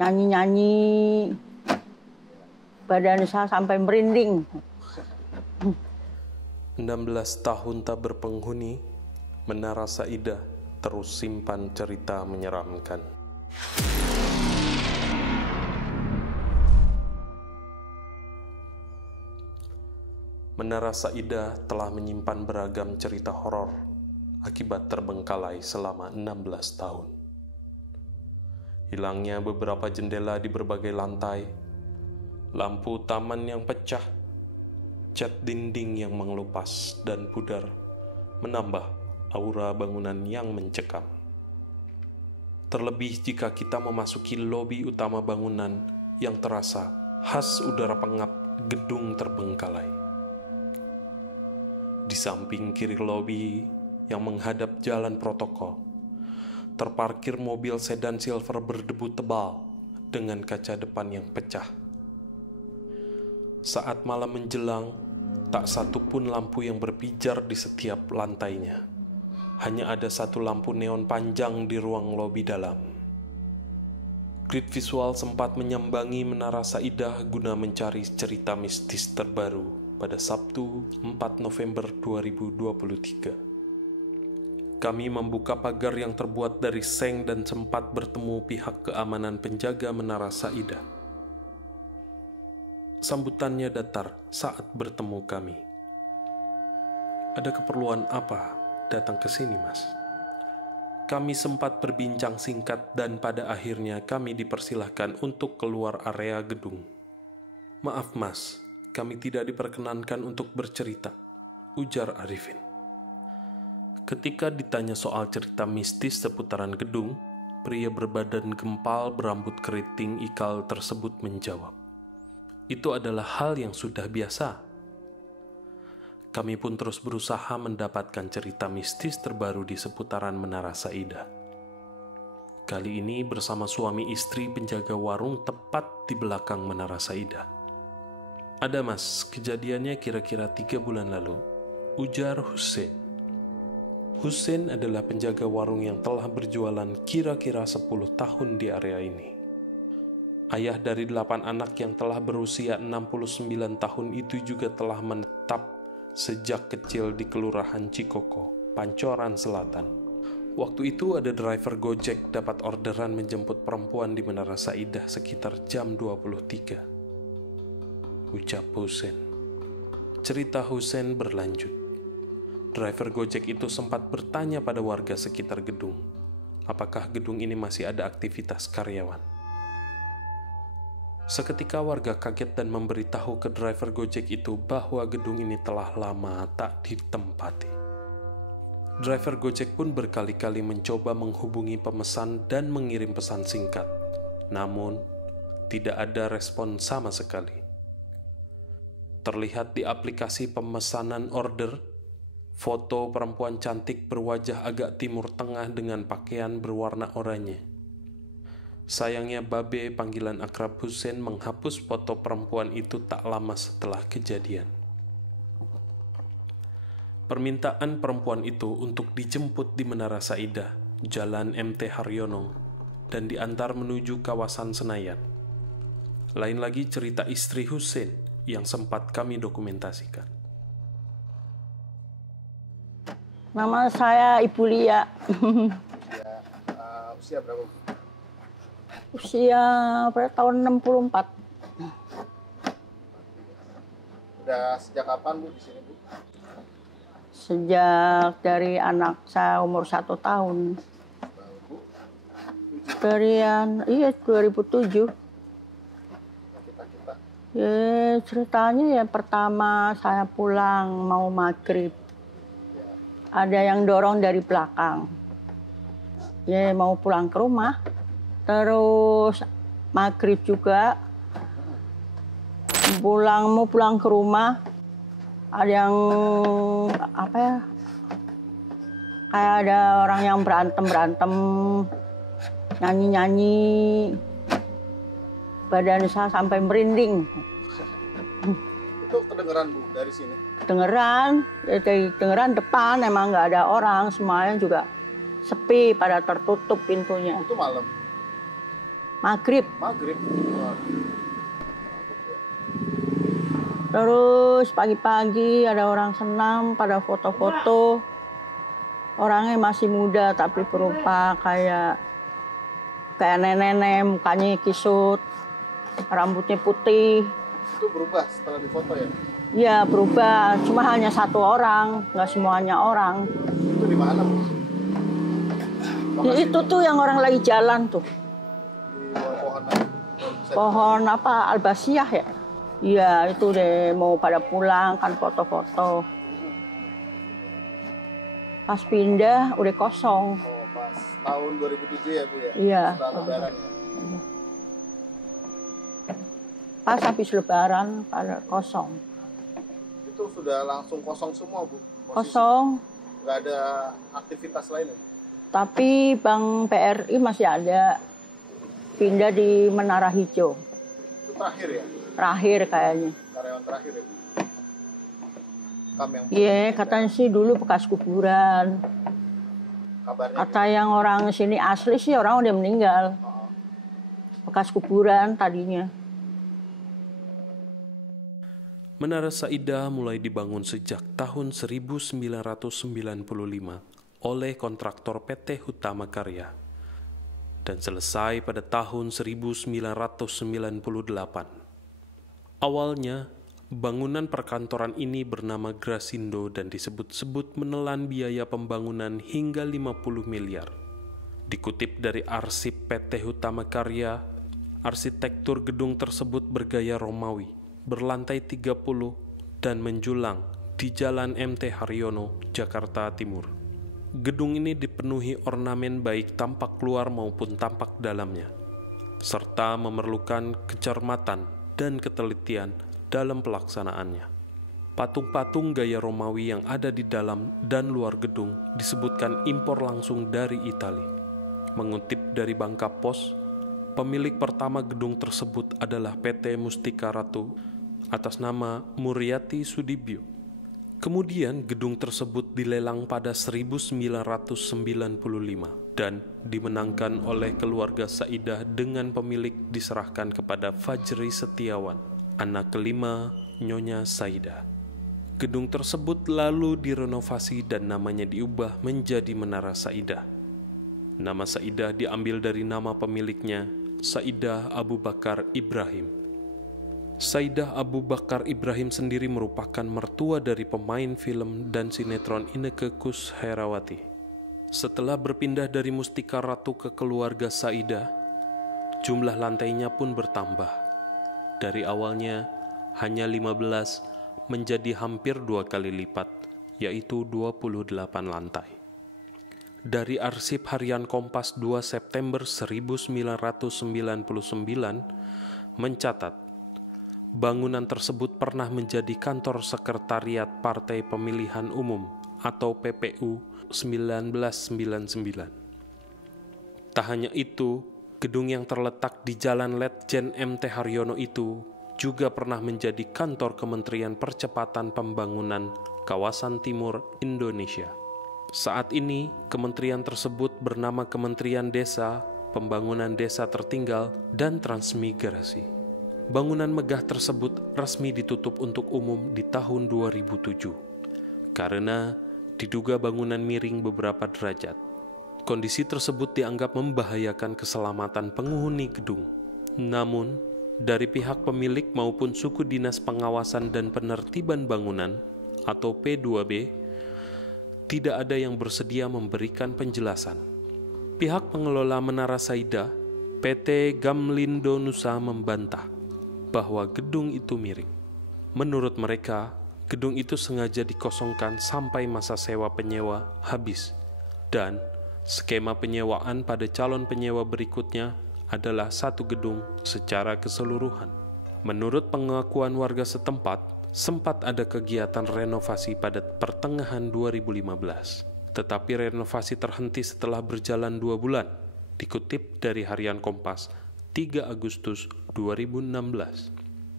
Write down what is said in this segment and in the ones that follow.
nyanyi-nyanyi, badan saya sampai merinding. 16 tahun tak berpenghuni, Menara Saidah terus simpan cerita menyeramkan. Menara Saidah telah menyimpan beragam cerita horor akibat terbengkalai selama 16 tahun. Hilangnya beberapa jendela di berbagai lantai, lampu taman yang pecah, cat dinding yang mengelupas dan pudar, menambah aura bangunan yang mencekam. Terlebih jika kita memasuki lobi utama bangunan yang terasa khas udara pengap gedung terbengkalai. Di samping kiri lobi yang menghadap jalan protokol, terparkir mobil sedan silver berdebu tebal dengan kaca depan yang pecah. Saat malam menjelang, tak satu pun lampu yang berpijar di setiap lantainya. Hanya ada satu lampu neon panjang di ruang lobi dalam. Grid visual sempat menyambangi Menara Saidah guna mencari cerita mistis terbaru pada Sabtu 4 November 2023. Kami membuka pagar yang terbuat dari seng dan sempat bertemu pihak keamanan penjaga Menara Saidah. Sambutannya datar saat bertemu kami. Ada keperluan apa datang ke sini, Mas? Kami sempat berbincang singkat dan pada akhirnya kami dipersilahkan untuk keluar area gedung. Maaf, Mas, kami tidak diperkenankan untuk bercerita, ujar Arifin. Ketika ditanya soal cerita mistis seputaran gedung, pria berbadan gempal berambut keriting ikal tersebut menjawab, "Itu adalah hal yang sudah biasa." Kami pun terus berusaha mendapatkan cerita mistis terbaru di seputaran Menara Saidah. Kali ini bersama suami istri penjaga warung tepat di belakang Menara Saidah. "Ada, Mas, kejadiannya kira-kira 3 bulan lalu," ujar Hussein. Hussein adalah penjaga warung yang telah berjualan kira-kira 10 tahun di area ini. Ayah dari 8 anak yang telah berusia 69 tahun itu juga telah menetap sejak kecil di Kelurahan Cikoko, Pancoran Selatan. Waktu itu ada driver Gojek dapat orderan menjemput perempuan di Menara Saidah sekitar jam 23. Ucap Hussein. Cerita Hussein berlanjut. Driver Gojek itu sempat bertanya pada warga sekitar gedung, apakah gedung ini masih ada aktivitas karyawan. Seketika warga kaget dan memberitahu ke driver Gojek itu bahwa gedung ini telah lama tak ditempati. Driver Gojek pun berkali-kali mencoba menghubungi pemesan dan mengirim pesan singkat, namun tidak ada respon sama sekali. Terlihat di aplikasi pemesanan order, foto perempuan cantik berwajah agak timur tengah dengan pakaian berwarna oranye. Sayangnya Babe, panggilan akrab Hussein, menghapus foto perempuan itu tak lama setelah kejadian. Permintaan perempuan itu untuk dijemput di Menara Saidah, Jalan MT Haryono, dan diantar menuju kawasan Senayan. Lain lagi cerita istri Hussein yang sempat kami dokumentasikan. Nama saya Ibu Lia. Usia berapa? Usia tahun 64. Udah sejak kapan Bu di sini, Bu? Sejak dari anak saya umur 1 tahun. Bu? Dari 2007. Kita. Ya, ceritanya ya pertama saya pulang mau maghrib. Ada yang dorong dari belakang. Ya mau pulang ke rumah. Terus maghrib juga. Mau pulang ke rumah. Ada yang kayak ada orang yang berantem. Nyanyi-nyanyi. Badan saya sampai merinding. Itu kedengeran Bu dari sini? Kedengeran depan, emang nggak ada orang, semuanya juga sepi, pada tertutup pintunya. Itu malam? Maghrib. Maghrib. Wah. Terus pagi-pagi ada orang senam pada foto-foto. Orangnya masih muda tapi berupa kayak nenek-nenek, mukanya kisut, rambutnya putih. Itu berubah setelah difoto ya? Iya berubah, cuma hanya satu orang, nggak semuanya orang. Itu di mana, Bu? Ya, itu tuh yang orang lagi jalan tuh. Di bawah pohon apa? Pohon apa, albasiah ya? Iya itu deh, mau pada pulang kan foto-foto. Pas pindah udah kosong. Oh, pas tahun 2007 ya, Bu ya? Iya. Setelah Lebaran ya? Pas habis lebaran pada kosong. Itu sudah langsung kosong semua, Bu? Posisi. Kosong, Nggak ada aktivitas lain ya? tapi Bank BRI masih ada. Pindah di Menara Hijau. Itu terakhir ya? Terakhir kayaknya. Karyawan terakhir ya, Bu? Yang Iya, katanya sih dulu bekas kuburan. kabarnya Kata yang orang sini asli sih orang udah meninggal. Bekas kuburan tadinya. Menara Saidah mulai dibangun sejak tahun 1995 oleh kontraktor PT Hutama Karya dan selesai pada tahun 1998. Awalnya, bangunan perkantoran ini bernama Grasindo dan disebut-sebut menelan biaya pembangunan hingga 50 miliar. Dikutip dari arsip PT Hutama Karya, arsitektur gedung tersebut bergaya Romawi, berlantai 30 dan menjulang di Jalan MT Haryono, Jakarta Timur. Gedung ini dipenuhi ornamen baik tampak luar maupun tampak dalamnya, serta memerlukan kecermatan dan ketelitian dalam pelaksanaannya. Patung-patung gaya Romawi yang ada di dalam dan luar gedung disebutkan impor langsung dari Italia. Mengutip dari Bangka Pos, pemilik pertama gedung tersebut adalah PT Mustika Ratu atas nama Muriati Sudibyo. Kemudian gedung tersebut dilelang pada 1995 dan dimenangkan oleh keluarga Saidah dengan pemilik diserahkan kepada Fajri Setiawan, anak kelima Nyonya Saidah. Gedung tersebut lalu direnovasi dan namanya diubah menjadi Menara Saidah. Nama Saidah diambil dari nama pemiliknya, Saidah Abu Bakar Ibrahim. Saidah Abu Bakar Ibrahim sendiri merupakan mertua dari pemain film dan sinetron Inneke Koesherawati. Setelah berpindah dari Mustika Ratu ke keluarga Saidah, jumlah lantainya pun bertambah. Dari awalnya hanya 15 menjadi hampir 2 kali lipat, yaitu 28 lantai. Dari arsip harian Kompas 2 September 1999 mencatat, bangunan tersebut pernah menjadi kantor sekretariat Partai Pemilihan Umum atau PPU 1999. Tak hanya itu, gedung yang terletak di Jalan Letjen MT Haryono itu juga pernah menjadi kantor Kementerian Percepatan Pembangunan Kawasan Timur Indonesia. Saat ini, kementerian tersebut bernama Kementerian Desa, Pembangunan Desa Tertinggal, dan Transmigrasi. Bangunan megah tersebut resmi ditutup untuk umum di tahun 2007 karena diduga bangunan miring beberapa derajat. Kondisi tersebut dianggap membahayakan keselamatan penghuni gedung. Namun, dari pihak pemilik maupun suku dinas pengawasan dan penertiban bangunan atau P2B, tidak ada yang bersedia memberikan penjelasan. Pihak pengelola Menara Saidah, PT Gamlindo Nusa membantah bahwa gedung itu miring. Menurut mereka, gedung itu sengaja dikosongkan sampai masa sewa penyewa habis, dan skema penyewaan pada calon penyewa berikutnya adalah satu gedung secara keseluruhan. Menurut pengakuan warga setempat, sempat ada kegiatan renovasi pada pertengahan 2015, tetapi renovasi terhenti setelah berjalan 2 bulan, dikutip dari harian Kompas 3 Agustus 2016.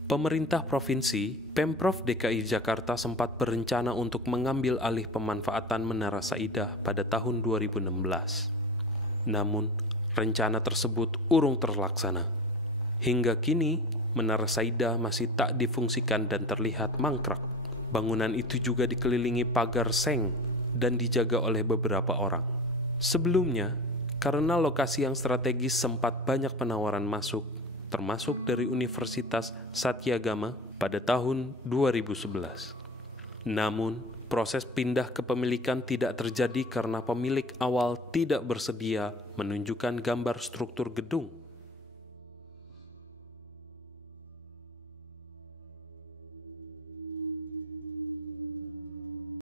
Pemerintah provinsi, Pemprov DKI Jakarta sempat berencana untuk mengambil alih pemanfaatan Menara Saidah pada tahun 2016. Namun, rencana tersebut urung terlaksana. Hingga kini, Menara Saida masih tak difungsikan dan terlihat mangkrak. Bangunan itu juga dikelilingi pagar seng dan dijaga oleh beberapa orang. Sebelumnya, karena lokasi yang strategis sempat banyak penawaran masuk, termasuk dari Universitas Satyagama pada tahun 2011. Namun, proses pindah kepemilikan tidak terjadi karena pemilik awal tidak bersedia menunjukkan gambar struktur gedung